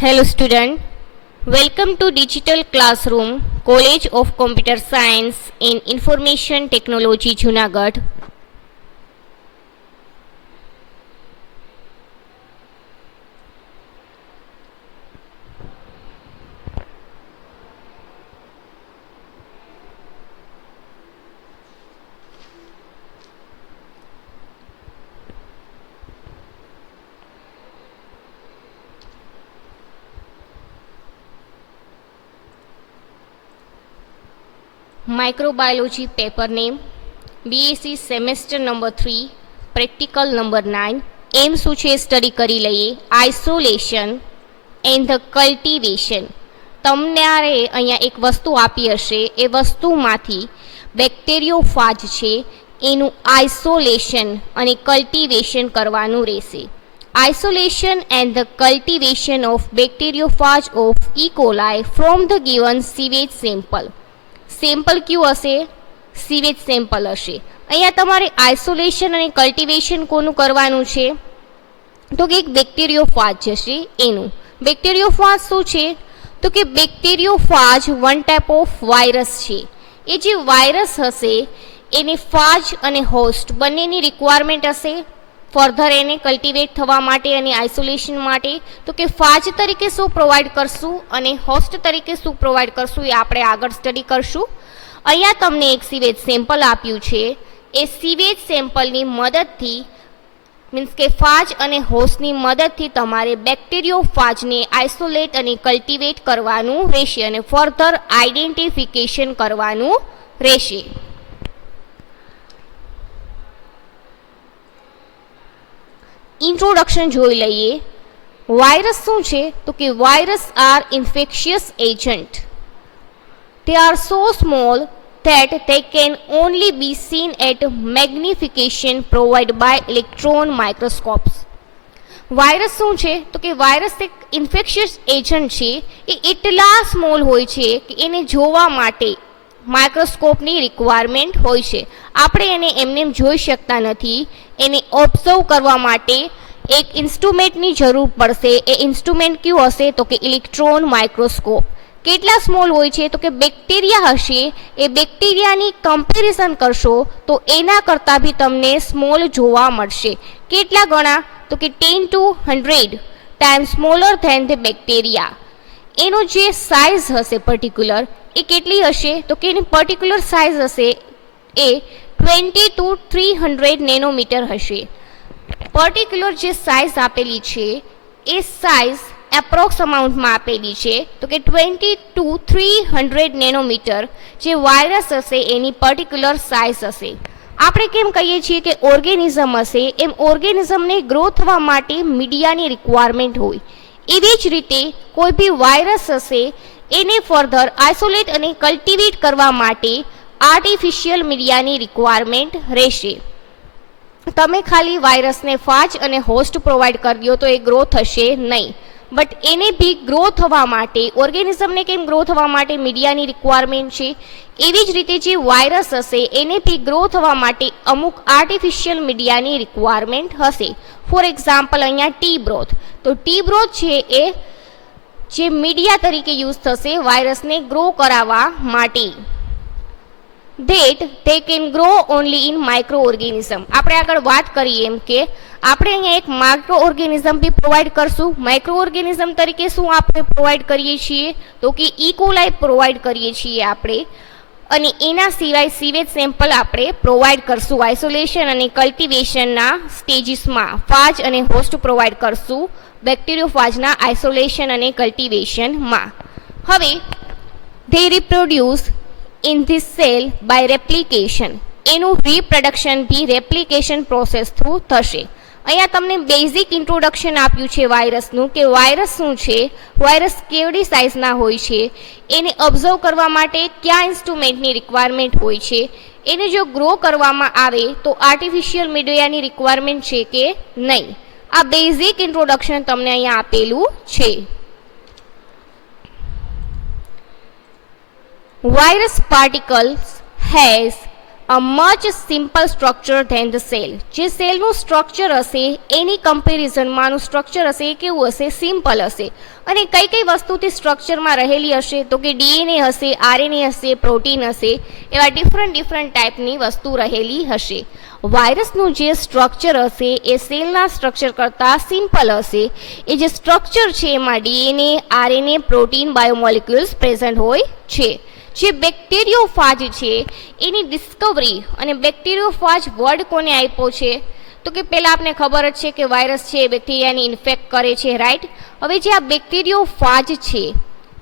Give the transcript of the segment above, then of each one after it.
Hello student, welcome to Digital Classroom, College of Computer Science in Information Technology, Junagadh. Microbiology paper name BSc semester number 3 practical number 9 એમ શું છે study કરી લઈએ isolation and the cultivation. તમારે અહીંયા એક વસ્તુ આપી હશે, એ વસ્તુમાંથી બેક્ટેરિયોફાજ છે એનું આઇસોલેશન અને કલ્ટિવેશન કરવાનું રહેશે. Isolation and the cultivation of bacteriophage of E. coli from the given sewage sample. Sample ક્યુ હશે? સીવેજ સેમ્પલ હશે. અહીંયા તમારે આઇસોલેશન અને કલ્ટિવેશન કોનું કરવાનું છે? તો કે એક બેક્ટેરિયોફાજ હશે એનું. બેક્ટેરિયોફાજ શું છે? તો કે બેક્ટેરિયોફાજ વન ટાઈપ ઓફ વાયરસ છે. એ જે વાયરસ હશે એને ફાજ અને હોસ્ટ બંનેની રિક્વાયરમેન્ટ હશે ફર્ધર એને કલ્ટિવેટ થવા માટે અને આઇસોલેશન માટે. તો કે ફાજ તરીકે શું પ્રોવાઈડ કરશું અને હોસ્ટ તરીકે શું પ્રોવાઈડ કરશું એ આપણે આગળ સ્ટડી કરશું. અહીંયા તમને એક સીવેજ સેમ્પલ આપ્યું છે. એ સીવેજ સેમ્પલની મદદથી મીન્સ કે ફાજ અને હોસ્ટની મદદથી તમારે બેક્ટેરિયોફાજને આઇસોલેટ અને કલ્ટિવેટ કરવાનું રહેશે અને ફર્ધર આઈડેન્ટિફિકેશન કરવાનું રહેશે. ઇન્ટ્રોડક્શન જોઈ લઈએ. વાયરસ શું છે? તો કે virus are infectious agent. They are so small that they can only be seen at magnification provided by electron microscopes. Virus શું છે? તો કે વાયરસ એક ઇન્ફેક્શિયસ એજન્ટ છે. એ એટલા સ્મોલ હોય છે કે એને જોવા માટે માઇક્રોસ્કોપની રિક્વાયરમેન્ટ હોય છે. આપણે એને એમને જોઈ શકતા નથી. એને ઓબ્ઝર્વ કરવા માટે એક ઇન્સ્ટ્રુમેન્ટની જરૂર પડશે. એ ઇન્સ્ટ્રુમેન્ટ કયું હશે? તો કે ઇલેક્ટ્રોન માઇક્રોસ્કોપ. કેટલા સ્મોલ હોય છે? તો કે બેક્ટેરિયા હશે, એ બેક્ટેરિયાની કમ્પેરિઝન કરશો તો એના કરતાં બી તમને સ્મોલ જોવા મળશે. કેટલા ગણા? તો કે 10 to 100 time smaller than the bacteria. એનો જે સાઇઝ હશે પર્ટિક્યુલર એ કેટલી હશે? તો કે એની પર્ટિક્યુલર સાઇઝ હશે એ 20 to 300 નેનોમીટર હશે. પર્ટિક્યુલર જે સાઇઝ આપેલી છે એ સાઇઝ એપ્રોક્સ અમાઉન્ટમાં આપેલી છે. તો કે 20 to 300 નેનોમીટર જે વાયરસ હશે એની પર્ટિક્યુલર સાઇઝ હશે. આપણે કેમ કહીએ છીએ કે ઓર્ગેનિઝમ હશે, એમ ઓર્ગેનિઝમને ગ્રો થવા માટે મીડિયાની રિક્વાયરમેન્ટ હોય. એવી જ રીતે કોઈ બી વાયરસ હશે એને ફર્ધર આઇસોલેટ અને કલ્ટિવેટ કરવા માટે આર્ટિફિશિયલ મીડિયાની રિક્વાયરમેન્ટ રહેશે. તમે ખાલી વાયરસને ફાજ અને હોસ્ટ પ્રોવાઈડ કરી દો તો એ ગ્રો થશે નહીં. બટ એને બી ગ્રો થવા માટે ઓર્ગેનિઝમને કેમ ગ્રો થવા માટે મીડિયાની રિક્વાયરમેન્ટ છે, એવી જ રીતે જે વાયરસ હશે એને બી ગ્રો થવા માટે અમુક આર્ટિફિશિયલ મીડિયાની રિક્વાયરમેન્ટ હશે. ફોર એક્ઝામ્પલ અહીંયા ટી બ્રોથ. તો ટી બ્રોથ છે એ જે મીડિયા તરીકે યુઝ થશે વાયરસને ગ્રો કરાવવા માટે. That they can grow only in micro organism. આપણે આગળ વાત કરીએ એમ કે આપણે અહીંયા એક માઇક્રો ઓર્ગેનિઝમ બી પ્રોવાઈડ કરશું. માઇક્રો ઓર્ગેનિઝમ તરીકે શું આપણે પ્રોવાઈડ કરીએ છીએ? તો કે ઈ કોલાઈ પ્રોવાઈડ કરીએ છીએ આપણે. અને એના સિવાય સીવેજ સેમ્પલ આપણે પ્રોવાઈડ કરશું આઇસોલેશન અને કલ્ટિવેશનના સ્ટેજીસમાં. ફાજ અને હોસ્ટ પ્રોવાઈડ કરશું બેક્ટેરિયોફાજના આઇસોલેશન અને કલ્ટિવેશનમાં. હવે they reproduce in this cell by replication. એનું રિપ્રોડક્શન બી રેપ્લિકેશન પ્રોસેસ થ્રુ થશે. અહીંયા તમને બેઝિક ઇન્ટ્રોડક્શન આપ્યું છે વાયરસનું કે વાયરસ શું છે, વાયરસ કેવડી સાઇઝના હોય છે, એને ઓબ્ઝર્વ કરવા માટે કયા ઇન્સ્ટ્રુમેન્ટની રિક્વાયરમેન્ટ હોય છે, એને જો ગ્રો કરવામાં આવે તો આર્ટિફિશિયલ મીડિયાની રિક્વાયરમેન્ટ છે કે નહીં. આ બેઝિક ઇન્ટ્રોડક્શન તમને અહીંયા આપેલું છે. Virus particles has a much simple structure than the cell. જે સેલનું સ્ટ્રક્ચર હશે એની કમ્પેરિઝનમાં આનું સ્ટ્રક્ચર હશે એ કેવું હશે, સિમ્પલ હશે. અને કઈ કઈ વસ્તુથી સ્ટ્રક્ચરમાં રહેલી હશે, તો કે ડીએનએ હશે, આરએનએ હશે, પ્રોટીન હશે, એવા ડિફરન્ટ ટાઈપની વસ્તુ રહેલી હશે. વાયરસનું જે સ્ટ્રક્ચર હશે એ સેલના સ્ટ્રક્ચર કરતાં સિમ્પલ હશે. એ જે સ્ટ્રક્ચર છે એમાં ડીએનએ, આરએનએ, પ્રોટીન, બાયોમોલિક્યુલ્સ પ્રેઝન્ટ હોય છે. જે બેક્ટેરિયોફાજ છે એની ડિસ્કવરી, અને બેક્ટેરિયોફાજ વર્ડ કોને આપ્યો છે, તો કે પહેલાં આપને ખબર જ છે કે વાયરસ છે એ બેક્ટેરિયાને ઇન્ફેક્ટ કરે છે, રાઈટ. હવે જે આ બેક્ટેરિયોફાજ છે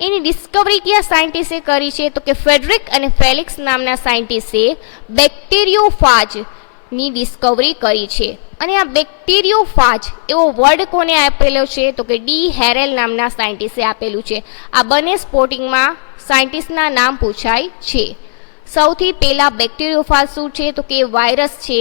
એની ડિસ્કવરી કયા સાયન્ટિસ્ટે કરી છે, તો કે ફેડરિક અને ફેલિક્સ નામના સાયન્ટિસ્ટે બેક્ટેરિયોફાજની ડિસ્કવરી કરી છે. અને આ બેક્ટેરિયોફાજ એવો વર્ડ કોને આપેલો છે, તો કે ડી હેરેલ નામના સાયન્ટિસ્ટે આપેલું છે. આ બંને સ્પોર્ટિંગમાં સાયન્ટિસ્ટના નામ પૂછાય છે. સૌથી પહેલાં બેક્ટેરિયોફાજ શું છે, તો કે વાયરસ છે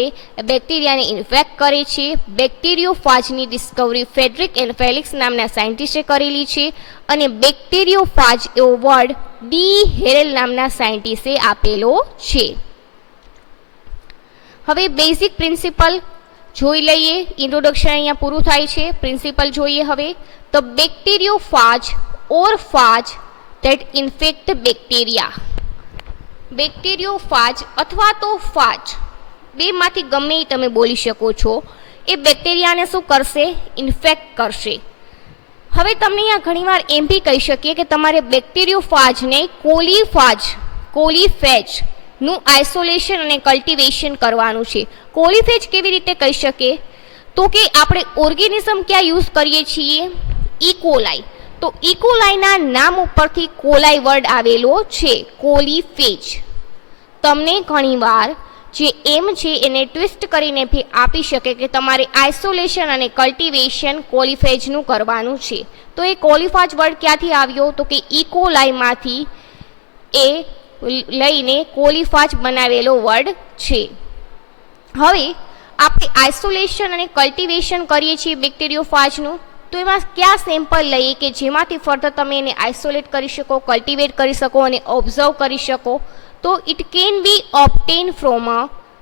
બેક્ટેરિયાને ઇન્ફેક્ટ કરે છે. બેક્ટેરિયોફાજની ડિસ્કવરી ફેડરિક એન્ડ ફેલિક્સ નામના સાયન્ટિસ્ટે કરેલી છે. અને બેક્ટેરિયોફાજ એવો વર્ડ ડી હેરેલ નામના સાયન્ટિસ્ટે આપેલો છે. હવે બેઝિક પ્રિન્સિપલ જોઈ લઈએ. ઇન્ટ્રોડક્શન અહીંયા પૂરું થાય છે. પ્રિન્સિપલ જોઈએ હવે. તો બેક્ટેરિયોફાજ ઓર ફાજ that infect bacteria. બેક્ટેરિયોફાજ અથવા તો ફાજ બેમાંથી ગમે એ તમે બોલી શકો છો. એ બેક્ટેરિયાને શું કરશે, ઇન્ફેક્ટ કરશે. હવે તમને અહીંયા ઘણીવાર એમ બી કહી શકીએ કે તમારે બેક્ટેરિયોફાજને કોલીફેજનું આઇસોલેશન અને કલ્ટિવેશન કરવાનું છે. કોલીફેજ કેવી રીતે કહી શકીએ, તો કે આપણે ઓર્ગેનિઝમ ક્યાં યુઝ કરીએ છીએ, ઇકોલાઈ. તો ઇકોલાઈના નામ ઉપરથી કોલાઈ વર્ડ આવેલો છે, કોલીફેજ. તમને ઘણીવાર જે એમ છે એને ટ્વિસ્ટ કરીને બી આપી શકે કે તમારે આઇસોલેશન અને કલ્ટિવેશન કોલીફેજનું કરવાનું છે. તો એ કોલીફાજ વર્ડ ક્યાંથી આવ્યો, તો કે ઇકોલાઈમાંથી એ લઈને કોલીફાજ બનાવેલો વર્ડ છે. હવે આપણે આઇસોલેશન અને કલ્ટિવેશન કરીએ છીએ બેક્ટેરિયોફાજનું, તો એમાં કયા સેમ્પલ લઈએ કે જેમાંથી ફર્ધર તમે એને આઇસોલેટ કરી શકો, કલ્ટિવેટ કરી શકો અને ઓબ્ઝર્વ કરી શકો. તો it can be obtain from a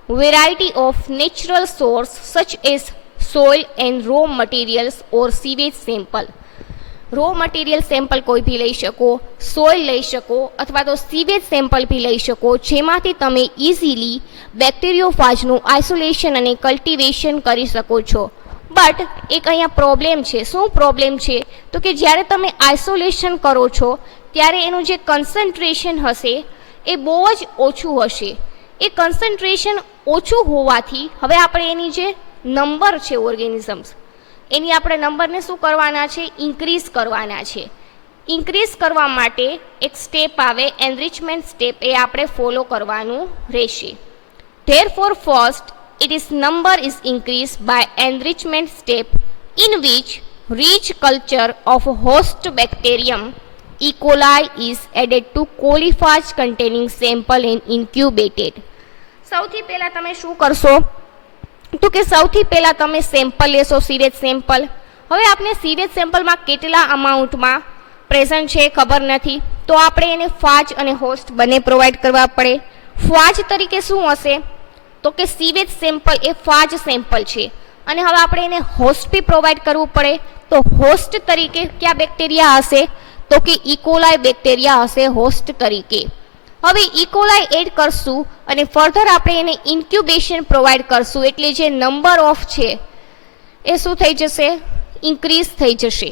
variety of natural source such as soil and raw materials or sewage sample. Raw material sample કોઈ બી લઈ શકો, સોઇલ લઈ શકો, અથવા તો સીવેજ સેમ્પલ બી લઈ શકો, જેમાંથી તમે ઇઝીલી બેક્ટેરિયોફાજનું આઇસોલેશન અને કલ્ટિવેશન કરી શકો છો. બટ એક અહીંયા પ્રોબ્લેમ છે. શું પ્રોબ્લેમ છે, તો કે જ્યારે તમે આઇસોલેશન કરો છો ત્યારે એનું જે કન્સન્ટ્રેશન હશે એ બહુ જ ઓછું હશે. એ કન્સન્ટ્રેશન ઓછું હોવાથી હવે આપણે એની જે નંબર છે ઓર્ગેનિઝમ્સ, એની આપણે નંબરને શું કરવાના છે, ઇન્ક્રીઝ કરવાના છે. ઇન્ક્રીઝ કરવા માટે એક સ્ટેપ આવે, એનરિચમેન્ટ સ્ટેપ, એ આપણે ફોલો કરવાનું રહેશે. Therefore first its number is increased by enrichment step, in which rich culture of host bacterium E. coli is added to coliphage containing sample and incubated. સૌથી પહેલા તમે શું કરશો, તો કે સૌથી પહેલા તમે સેમ્પલ લેશો, સીવેજ સેમ્પલ. હવે આપણે સીવેજ સેમ્પલમાં કેટલા અમાઉન્ટમાં પ્રેઝન્ટ છે ખબર નથી, તો આપણે એને ફાજ અને હોસ્ટ બંને પ્રોવાઈડ કરવા પડે. ફાજ તરીકે શું હશે, તો કે સીવેજ સેમ્પલ એ ફાજ સેમ્પલ છે. અને હવે આપણે એને હોસ્ટ બી પ્રોવાઈડ કરવું પડે. તો હોસ્ટ તરીકે કયા બેક્ટેરિયા હશે, તો કે ઇકોલાઈ બેક્ટેરિયા હશે હોસ્ટ તરીકે. હવે ઇકોલાઈ એડ કરશું અને ફર્ધર આપણે એને ઇન્ક્યુબેશન પ્રોવાઈડ કરશું, એટલે જે નંબર ઓફ છે એ શું થઈ જશે, ઇન્ક્રીઝ થઈ જશે.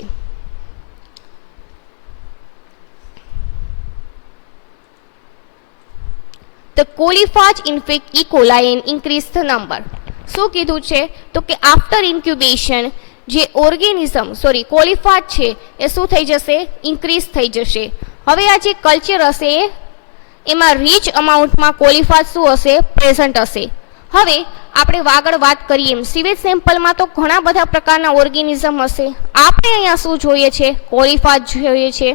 The coliphage infect E. coli and increase the number. શું કીધું છે, તો કે આફ્ટર ઇન્ક્યુબેશન જે કોલિફાજ છે એ શું થઈ જશે, ઇન્ક્રીઝ થઈ જશે. હવે આ જે કલ્ચર હશે એમાં રીચ અમાઉન્ટમાં કોલિફાજ શું હશે, પ્રેઝન્ટ હશે. હવે આપણે આગળ વાત કરીએ એમ સીવેજ સેમ્પલમાં તો ઘણા બધા પ્રકારના ઓર્ગેનિઝમ હશે. આપણે અહીંયા શું જોઈએ છે, કોલિફાજ જોઈએ છે.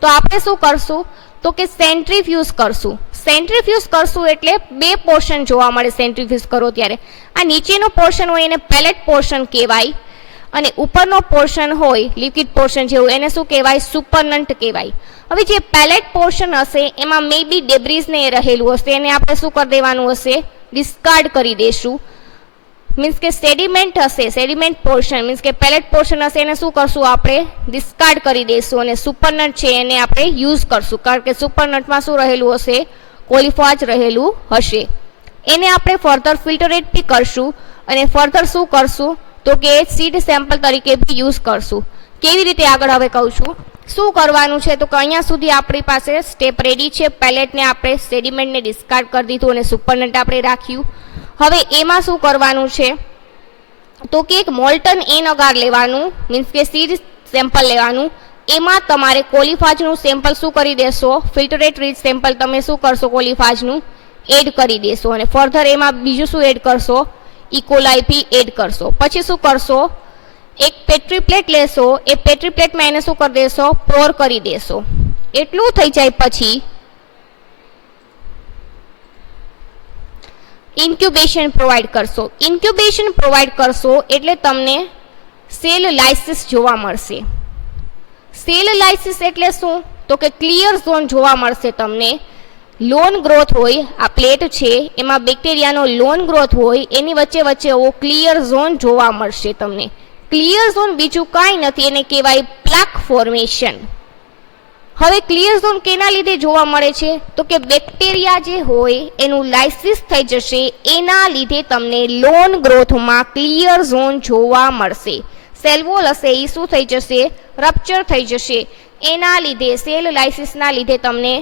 તો આપણે શું કરશું, તો કે સેન્ટ્રીફ્યુઝ કરશું. સેન્ટ્રીફ્યુઝ કરશું એટલે બે પોર્શન જોવા મળે. સેન્ટ્રીફ્યુઝ કરો ત્યારે આ નીચેનો પોર્શન હોય એને પેલેટ પોર્શન કહેવાય, અને ઉપરનો પોર્શન હોય લિક્વિડ પોર્શન જેવું એને શું કહેવાય, સુપરનન્ટ કહેવાય. હવે જે પેલેટ પોર્શન હશે એમાં મે બી ડેબ્રીઝ ને રહેલું હશે, એને આપણે શું કરી દેવાનું હશે, ડિસ્કાર્ડ કરી દેશું. મીન્સ કે સેડિમેન્ટ હશે, સેડિમેન્ટ પોર્શન મીન્સ કે પેલેટ પોર્શન હશે એને શું કરશું આપણે ડિસ્કાર્ડ કરી દઈશું અને સુપરનટ છે એને આપણે યુઝ કરશું, કારણ કે સુપરનટમાં શું રહેલું હશે, કોલિફાજ રહેલું હશે. એને આપણે ફર્ધર ફિલ્ટરેટ બી કરશું અને ફર્ધર શું કરશું તો કે સીડ સેમ્પલ તરીકે બી યુઝ કરશું. કેવી રીતે આગળ હવે કહું છું. શું કરવાનું છે તો કે અહીંયા સુધી આપણી પાસે સ્ટેપ રેડી છે. પેલેટને આપણે સેડિમેન્ટને ડિસ્કાર્ડ કરી દીધું અને સુપરનટ આપણે રાખ્યું. હવે એમાં શું કરવાનું છે તો કે એક મોલ્ટન એન અગાર લેવાનું, મીન્સ કે સીડ સેમ્પલ લેવાનું. એમાં તમારે કોલિફાજનું સેમ્પલ શું કરી દેશો, ફિલ્ટરેટ રીચ સેમ્પલ તમે શું કરશો, કોલિફાજનું એડ કરી દેશો અને ફર્ધર એમાં બીજું શું એડ કરશો, ઇકોલાઈ બી એડ કરશો. પછી શું કરશો, એક પેટ્રી પ્લેટ લેશો, એ પેટ્રી પ્લેટમાં એને શું કરી દેશો, પોર કરી દેશો. એટલું થઈ જાય પછી ઇન્ક્યુબેશન પ્રોવાઈડ કરશો. ઇન્ક્યુબેશન પ્રોવાઈડ કરશો એટલે તમને સેલ લાઇસિસ જોવા મળશે. સેલ લાઇસિસ એટલે શું તો કે ક્લિયર ઝોન જોવા મળશે તમને. લોન ગ્રોથ હોય, આ પ્લેટ છે એમાં બેક્ટેરિયાનો લોન ગ્રોથ હોય, એની વચ્ચે વચ્ચે એવો ક્લિયર ઝોન જોવા મળશે તમને. ક્લિયર ઝોન બીજું કાંઈ નથી, એને કહેવાય પ્લાક ફોર્મેશન. હવે ક્લિયર ઝોન કેના લીધે જોવા મળે છે તો કે બેક્ટેરિયા જે હોય એનું લાઇસિસ થઈ જશે, એના લીધે તમને લોન ગ્રોથમાં ક્લિયર ઝોન જોવા મળશે. સેલ વોલ હશે એ શું થઈ જશે, રપ્ચર થઈ જશે. એના લીધે સેલ લાઇસિસના લીધે તમને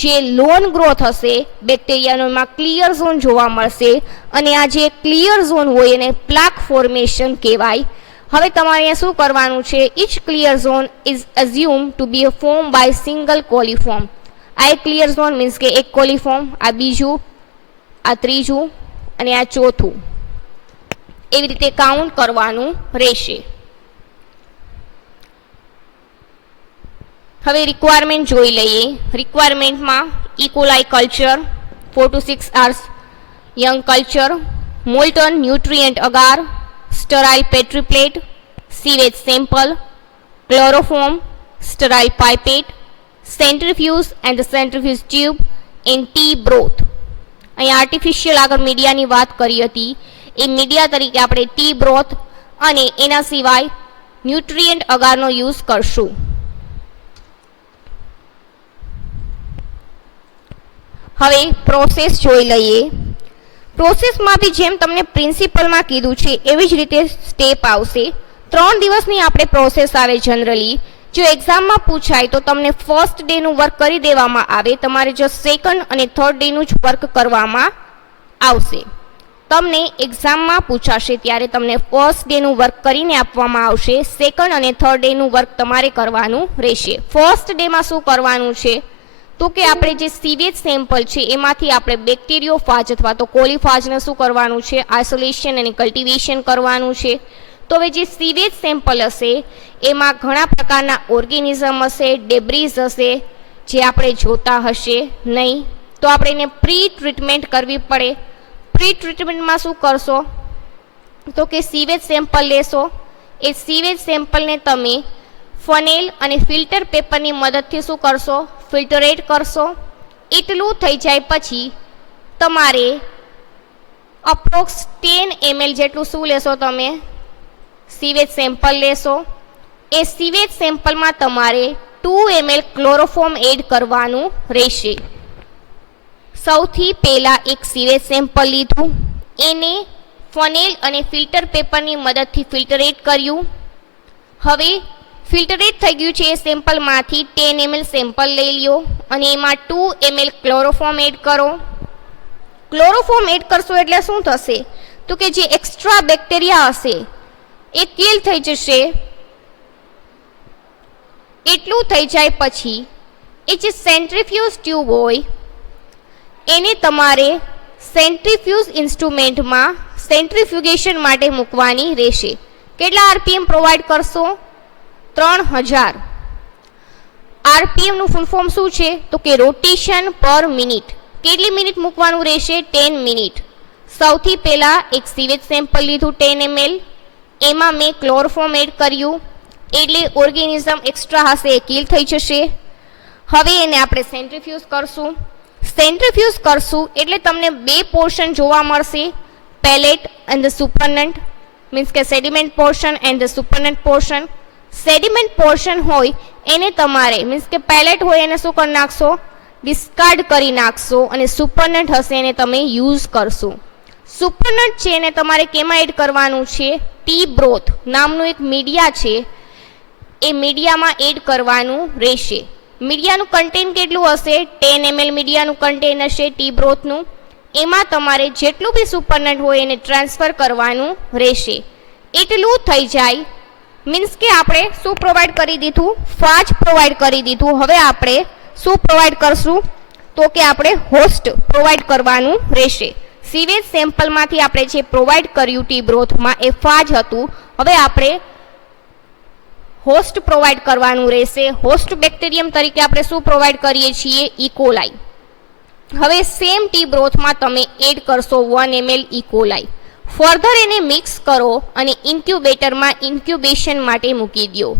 જે લોન ગ્રોથ હશે બેક્ટેરિયાનો એમાં ક્લિયર ઝોન જોવા મળશે અને આ જે ક્લિયર ઝોન હોય એને પ્લાક ફોર્મેશન કહેવાય. હવે તમારે અહીંયા શું કરવાનું છે, each clear zone is assume to be form by single coliform. આ એક ક્લિયર ઝોન મીન્સ કે એક કોલિફોર્મ, આ બીજું, આ ત્રીજું અને આ ચોથું. એવી રીતે કાઉન્ટ કરવાનું રહેશે. હવે રિક્વાયરમેન્ટ જોઈ લઈએ. રિક્વાયરમેન્ટમાં E coli culture 4 to 6 hours, young culture, molten nutrient agar, sterile petri plate, sewage sample, chloroform, sterile pipette, centrifuge and the centrifuge tube and tea broth. અહીં આર્ટિફિશિયલ આગળ મીડિયાની વાત કરી હતી, એ મીડિયા તરીકે આપણે ટી બ્રોથ અને એના સિવાય ન્યુટ્રિયન્ટ અગારનો યુઝ કરશું. હવે પ્રોસેસ જોઈ લઈએ. પ્રોસેસમાં બી જેમ તમને પ્રિન્સિપલમાં કીધું છે એવી જ રીતે સ્ટેપ આવશે. 3 દિવસની આપણે પ્રોસેસ આવે જનરલી. જો એક્ઝામમાં પૂછાય તો તમને ફર્સ્ટ ડેનું વર્ક કરી દેવામાં આવે, તમારે જો સેકન્ડ અને થર્ડ ડેનું જ વર્ક કરવામાં આવશે. તમને એક્ઝામમાં પૂછાશે ત્યારે તમને ફર્સ્ટ ડેનું વર્ક કરીને આપવામાં આવશે, સેકન્ડ અને થર્ડ ડેનું વર્ક તમારે કરવાનું રહેશે. ફર્સ્ટ ડેમાં શું કરવાનું છે તો કે આપણે જે સીવેજ સેમ્પલ છે એમાંથી આપણે બેક્ટેરિયોફાજ અથવા તો કોલિફાજને શું કરવાનું છે, આઇસોલેશન અને કલ્ટિવેશન કરવાનું છે. તો હવે જે સીવેજ સેમ્પલ હશે એમાં ઘણા પ્રકારના ઓર્ગેનિઝમ હશે, ડેબ્રીઝ હશે જે આપણે જોતા હશે નહીં, તો આપણે એને પ્રી ટ્રીટમેન્ટ કરવી પડે. પ્રી ટ્રીટમેન્ટમાં શું કરશો તો કે સીવેજ સેમ્પલ લેશો, એ સીવેજ સેમ્પલને તમે ફનેલ અને ફિલ્ટર પેપરની મદદથી શું કરશો, ફિલ્ટરેટ કરશો. એટલું થઈ જાય પછી તમારે અપ્રોક્સ 10 ml જેટલું શું લેશો, તમે સીવેજ સેમ્પલ લેશો. એ સીવેજ સેમ્પલમાં તમારે 2 ml ક્લોરોફોર્મ એડ કરવાનું રહેશે. સૌથી પહેલાં એક સીવેજ સેમ્પલ લીધું, એને ફનેલ અને ફિલ્ટર પેપરની મદદથી ફિલ્ટરેટ કર્યું. હવે ફિલ્ટરેટ થઈ ગયું છે એ સેમ્પલમાંથી 10 ml સેમ્પલ લઈ લ્યો અને એમાં 2 ml ક્લોરોફોર્મ એડ કરો. ક્લોરોફોર્મ એડ કરશો એટલે શું થશે તો કે જે એક્સ્ટ્રા બેક્ટેરિયા હશે એ કિલ થઈ જશે. એટલું થઈ જાય પછી એ જે સેન્ટ્રીફ્યુઝ ટ્યુબ હોય એને તમારે સેન્ટ્રીફ્યુઝ ઇન્સ્ટ્રુમેન્ટમાં સેન્ટ્રીફ્યુગેશન માટે મૂકવાની રહેશે. કેટલા આરપીએમ પ્રોવાઈડ કરશો, 3000. આરપીએમનું ફૂલ ફોર્મ શું છે તો કે રોટેશન પર મિનિટ. કેટલી મિનિટ મૂકવાનું રહેશે, 10 મિનિટ. સૌથી પહેલાં એક સીવેજ સેમ્પલ લીધું 10 ml, એમાં મેં ક્લોરોફોર્મ એડ કર્યું એટલે ઓર્ગેનિઝમ એક્સ્ટ્રા હશે એ કિલ થઈ જશે. હવે એને આપણે સેન્ટ્રીફ્યુઝ કરશું. સેન્ટ્રીફ્યુઝ કરશું એટલે તમને બે પોર્શન જોવા મળશે, pellet and the supernatant, means કે sediment portion and the supernatant portion. Sediment portion હોય એને તમારે મીન્સ કે પેલેટ હોય એને શું કરી નાખશો, ડિસ્કાર્ડ કરી નાખશો, અને સુપરનન્ટ હશે એને તમે યુઝ કરશો. સુપરનન્ટ છે એને તમારે કેમાં એડ કરવાનું છે, ટી બ્રોથ નામનું એક મીડિયા છે એ મીડિયામાં એડ કરવાનું રહેશે. મીડિયાનું કન્ટેન્ટ કેટલું હશે, 10 ml મીડિયાનું કન્ટેન્ટ હશે ટી બ્રોથનું. એમાં તમારે જેટલું બી સુપરનન્ટ હોય એને ટ્રાન્સફર કરવાનું રહેશે. એટલું થઈ જાય મીન્સ કે આપણે શું પ્રોવાઈડ કરી દીધું, ફાજ પ્રોવાઈડ કરી દીધું. હવે આપણે શું પ્રોવાઈડ કરશું, તો કે આપણે હોસ્ટ પ્રોવાઈડ કરવાનું રહેશે. સીવેજ સેમ્પલમાંથી આપણે જે પ્રોવાઈડ કર્યું ટી બ્રોથમાં એ ફાજ હતું. હવે આપણે હોસ્ટ પ્રોવાઈડ કરવાનું રહેશે. હોસ્ટ બેક્ટેરિયમ તરીકે આપણે શું પ્રોવાઈડ કરીએ છીએ, ઇકોલાઈ. હવે સેમ ટી બ્રોથમાં તમે એડ કરશો 1 ml ઇકોલાઈ. ફર્ધર એને મિક્સ કરો અને ઇન્ક્યુબેટરમાં ઇન્ક્યુબેશન માટે મૂકી દો.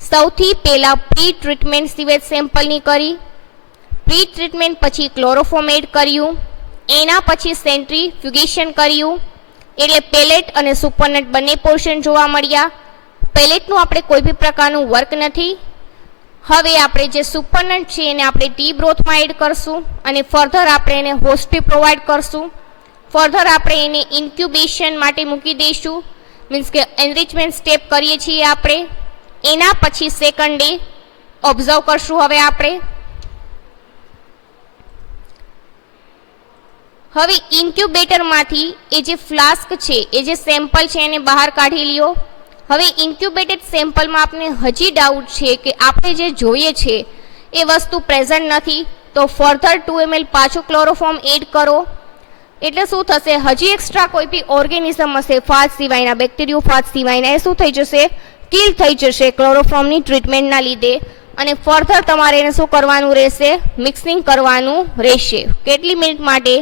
સૌથી પહેલાં પ્રી ટ્રીટમેન્ટ સીવેજ સેમ્પલની કરી, પ્રી ટ્રીટમેન્ટ પછી ક્લોરોફોર્મ એડ કર્યું, એના પછી સેન્ટ્રીફ્યુગેશન કર્યું, એટલે પેલેટ અને સુપરનટ બંને પોર્શન જોવા મળ્યા. પેલેટનું આપણે કોઈ બી પ્રકારનું વર્ક નથી. હવે આપણે જે સુપરનટ છે એને આપણે ટી બ્રોથમાં એડ કરશું અને ફર્ધર આપણે એને હોસ્ટી પ્રોવાઈડ કરશું. ફર્ધર આપણે એને ઇન્ક્યુબેશન માટે મૂકી દઈશું, મીન્સ કે એનરિચમેન્ટ સ્ટેપ કરીએ છીએ આપણે. એના પછી સેકન્ડ ડે ઓબ્ઝર્વ કરશું. હવે ઇન્ક્યુબેટરમાંથી એ જે ફ્લાસ્ક છે એ જે સેમ્પલ છે એને બહાર કાઢી લ્યો. હવે ઇન્ક્યુબેટેડ સેમ્પલમાં આપણે હજી ડાઉટ છે કે આપણે જે જોઈએ છે એ વસ્તુ પ્રેઝન્ટ નથી, તો ફર્ધર 2 ml પાછું ક્લોરોફોર્મ એડ કરો. એટલે શું થશે, હજી એક્સ્ટ્રા કોઈ બી ઓર્ગેનિઝમ હશે ફાજ સિવાયના, બેક્ટેરિયો ફાજ સિવાયના, એ શું થઈ જશે, કિલ થઈ જશે ક્લોરોફોર્મની ટ્રીટમેન્ટના લીધે. અને ફર્ધર તમારે એને શું કરવાનું રહેશે, મિક્સિંગ કરવાનું રહેશે. કેટલી મિનિટ માટે,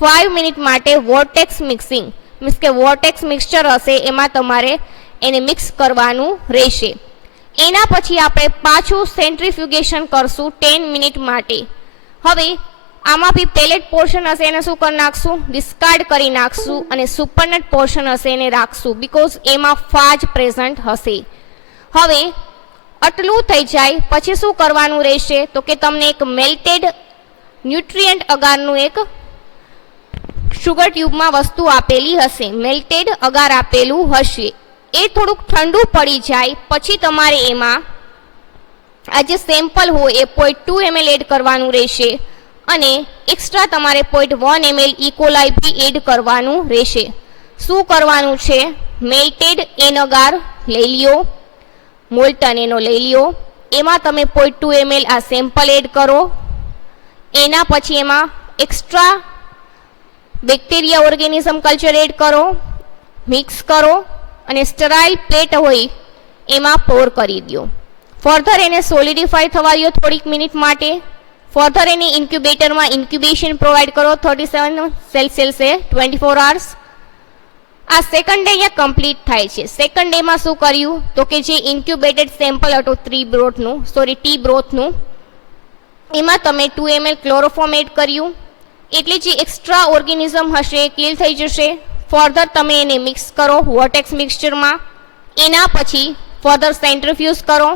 5 મિનિટ માટે વોર્ટેક્સ મિક્સિંગ, મીન્સ કે વોર્ટેક્સ મિક્સચર હશે એમાં તમારે એને મિક્સ કરવાનું રહેશે. એના પછી આપણે પાછું સેન્ટ્રીફ્યુગેશન કરશું 10 મિનિટ માટે. હવે આમાં બી પેલેટ પોર્શન હશે એને શું કરી નાખશું, ડિસ્કાર્ડ કરી નાખશું, અને સુપરનટ પોર્શન હશે એને રાખશું, બીકોઝ એમાં ફાજ પ્રેઝન્ટ હશે. હવે આટલું થઈ જાય પછી શું કરવાનું રહેશે, તો કે તમને એક મેલ્ટેડ ન્યુટ્રિયન્ટ અગારનું એક શુગર ટ્યુબમાં વસ્તુ આપેલી હશે, મેલ્ટેડ અગાર આપેલું હશે. એ થોડુંક ઠંડુ પડી જાય પછી તમારે એમાં આ જે સેમ્પલ હોય એ 0.2 ml એડ કરવાનું રહેશે, અને એક્સ્ટ્રા તમારે 0.1 ml ઇકોલાઈ બી એડ કરવાનું રહેશે. શું કરવાનું છે, મેલ્ટેડ એન અગાર લઈ લ્યો, મોલ્ટન એનો લઈ લ્યો, એમાં તમે 0.2 ml આ સેમ્પલ એડ કરો. એના પછી એમાં extra bacteria organism culture add કરો, મિક્સ કરો, અને સ્ટરાઇલ પ્લેટ હોય એમાં પોર કરી દો. ફર્ધર એને સોલિડિફાય થવા દો થોડીક મિનિટ માટે. ફર્ધર એને ઇન્ક્યુબેટરમાં ઇન્ક્યુબેશન પ્રોવાઈડ કરો 37 સેલ્સિયસે 24 hours. આ સેકન્ડ ડે અહીંયા કમ્પ્લીટ થાય છે. સેકન્ડ ડેમાં શું કર્યું, તો કે જે ઇન્ક્યુબેટેડ સેમ્પલ હતું ટી બ્રોથનું એમાં તમે 2 ml ક્લોરોફોર્મ એડ કર્યું, એટલે જે એક્સ્ટ્રા ઓર્ગેનિઝમ હશે એ કિલ થઈ જશે. ફર્ધર તમે એને મિક્સ કરો વોર્ટેક્સ મિક્સચરમાં. એના પછી ફર્ધર સેન્ટ્રીફ્યુઝ કરો.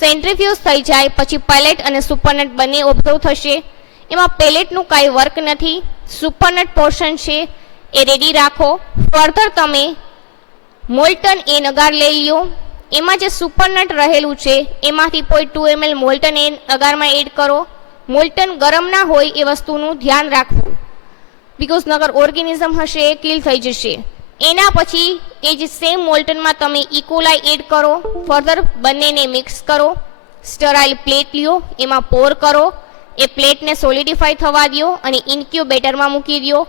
સેન્ટ્રીફ્યુઝ થઈ જાય પછી પેલેટ અને સુપરનટ બંને ઓબ્ઝર્વ થશે. એમાં પેલેટનું કાંઈ વર્ક નથી, સુપરનટ પોર્શન છે એ રેડી રાખો. ફર્ધર તમે મોલ્ટન એ નગાર લઈ લો, એમાં જે સુપરનટ રહેલું છે એમાંથી 0.2 ml મોલ્ટન એ નગારમાં એડ કરો. મોલ્ટન ગરમ ના હોય એ વસ્તુનું ધ્યાન રાખવું, બીકોઝ નગર ઓર્ગેનિઝમ હશે એ કિલ થઈ જશે. એના પછી એ જે સેમ મોલ્ટનમાં તમે ઇકોલાઈ એડ કરો. ફર્ધર બંનેને મિક્સ કરો. સ્ટરાઇલ પ્લેટ લ્યો, એમાં પોર કરો. એ પ્લેટને સોલિડિફાય થવા દો અને ઇન્ક્યુબેટરમાં મૂકી દો.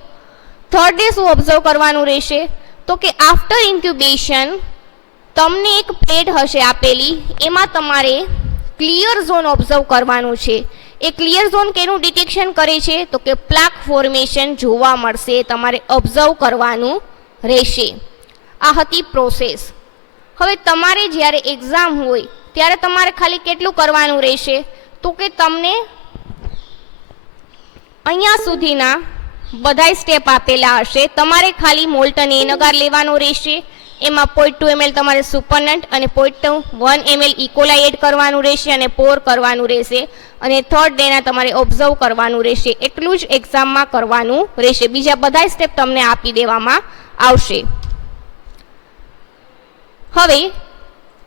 થર્ડ ડે શું ઓબ્ઝર્વ કરવાનું રહેશે, તો કે આફ્ટર ઇન્ક્યુબેશન તમને એક પ્લેટ હશે આપેલી, એમાં તમારે ક્લિયર ઝોન ઓબ્ઝર્વ કરવાનું છે. એ ક્લિયર ઝોન કેનું ડિટેક્શન કરે છે, તો કે પ્લાક ફોર્મેશન જોવા મળશે, તમારે ઓબ્ઝર્વ કરવાનું રહેશે. આ હતી પ્રોસેસ. હવે તમારે જ્યારે એક્ઝામ હોય ત્યારે તમારે ખાલી કેટલું કરવાનું રહેશે, તો કે તમને અહીંયા સુધીના બધાય સ્ટેપ આપેલા હશે. તમારે ખાલી મોલ્ટન એનઅગાર લેવાનો રહેશે. એમાં 0.2 ml તમારે સુપરનન્ટ અને 0.1 ml ઇકોલા એડ કરવાનું રહેશે અને પોર કરવાનું રહેશે. અને થર્ડ ડેના તમારે ઓબ્ઝર્વ કરવાનું રહેશે. એટલું જ એક્ઝામમાં કરવાનું રહેશે. બીજા બધા સ્ટેપ તમને આપી દેવામાં આવશે. હવે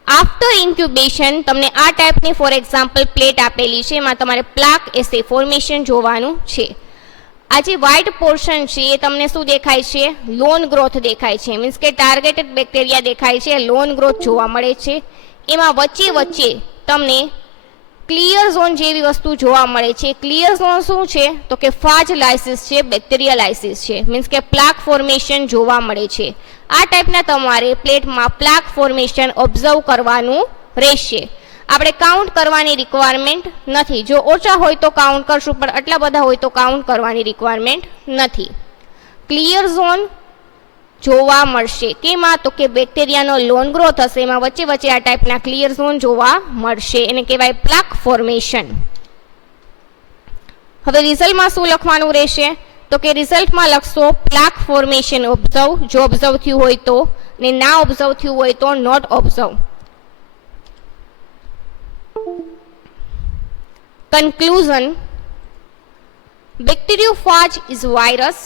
આફ્ટર ઇન્ક્યુબેશન તમને આ ટાઈપની ફોર એક્ઝામ્પલ પ્લેટ આપેલી છે. એમાં તમારે પ્લાક એસે ફોર્મેશન જોવાનું છે. આ જે વ્હાઇટ પોર્શન છે એ તમને શું દેખાય છે? લોન ગ્રોથ દેખાય છે. મીન્સ કે ટાર્ગેટેડ બેક્ટેરિયા દેખાય છે, લોન ગ્રોથ જોવા મળે છે. એમાં વચ્ચે વચ્ચે તમને ક્લિયર ઝોન જેવી વસ્તુ જોવા મળે છે. ક્લિયર ઝોન શું છે? તો કે ફાજ લાઇસિસ છે, બેક્ટેરિયા લાઇસિસ છે. મીન્સ કે પ્લાક ફોર્મેશન જોવા મળે છે. આ ટાઈપના તમારે પ્લેટમાં પ્લાક ફોર્મેશન ઓબ્ઝર્વ કરવાનું રહેશે. આપણે કાઉન્ટ કરવાની રિક્વાયરમેન્ટ નથી. જો ઓછા હોય તો કાઉન્ટ કરશું, પણ આટલા બધા હોય તો કાઉન્ટ કરવાની રિક્વાયરમેન્ટ નથી. ક્લિયર ઝોન જોવા મળશે. કેમાં? તો કે બેક્ટેરિયાનો લોન ગ્રોથ હશે, એમાં વચ્ચે વચ્ચે આ ટાઈપના ક્લિયર ઝોન જોવા મળશે. એને કહેવાય પ્લાક ફોર્મેશન. હવે રિઝલ્ટમાં શું લખવાનું રહેશે? તો કે રિઝલ્ટમાં લખશો પ્લાક ફોર્મેશન ઓબ્ઝર્વ, જો ઓબ્ઝર્વ થયું હોય તો, ને ના ઓબ્ઝર્વ થયું હોય તો not observe. Conclusion: Bacteriophage is virus.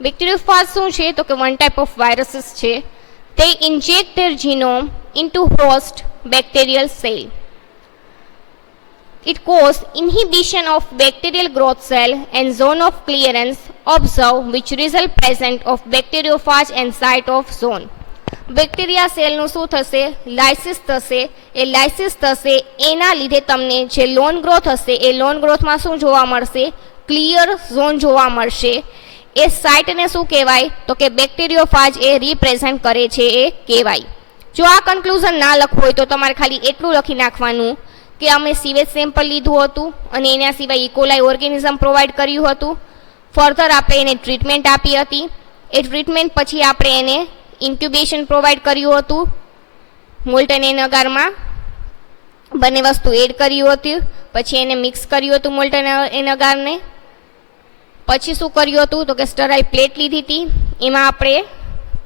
Bacteriophage શું છે? તો કે one type of viruses છે. They inject their genome into host bacterial cell. It causes inhibition of bacterial growth cell and zone of clearance. Observe which result present of bacteriophage and site of zone. Bacteria સેલનું શું થશે? લાઇસિસ થશે. એ લાઇસિસ થશે એના લીધે તમને જે લોન ગ્રોથ હશે એ લોન ગ્રોથમાં શું જોવા મળશે? ક્લિયર ઝોન જોવા મળશે. એ સાઇટને શું કહેવાય? તો કે બેક્ટેરિયોફાજ એ રિપ્રેઝન્ટ કરે છે એ કહેવાય. જો આ કન્ક્લુઝન ના લખવું હોય તો તમારે ખાલી એટલું લખી નાખવાનું કે અમે સીવેજ સેમ્પલ લીધું હતું અને એના સિવાય ઇકોલાઈ ઓર્ગેનિઝમ પ્રોવાઈડ કર્યું હતું. ફર્ધર આપણે એને ટ્રીટમેન્ટ આપી હતી. એ ટ્રીટમેન્ટ પછી આપણે એને ઇન્ક્યુબેશન પ્રોવાઈડ કર્યું હતું. મોલ્ટન એનઅગારમાં બંને વસ્તુ એડ કર્યું હતું. પછી એને મિક્સ કર્યું હતું મોલ્ટન એનઅગારને. પછી શું કર્યું હતું? તો કે સ્ટરાઇલ પ્લેટ લીધી હતી, એમાં આપણે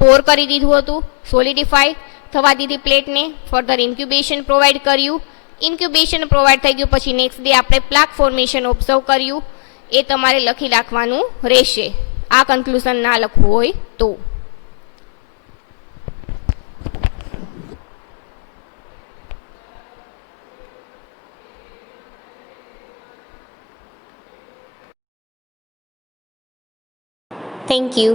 પોર કરી દીધું હતું, સોલિડિફાઈ થવા દીધી પ્લેટને. ફર્ધર ઇન્ક્યુબેશન પ્રોવાઈડ કર્યું. ઇન્ક્યુબેશન પ્રોવાઈડ થઈ ગયું પછી નેક્સ્ટ ડે આપણે પ્લાક ફોર્મેશન ઓબ્ઝર્વ કર્યું. એ તમારે લખી રાખવાનું રહેશે. આ કન્ક્લુઝન ના લખવું હોય તો. Thank you.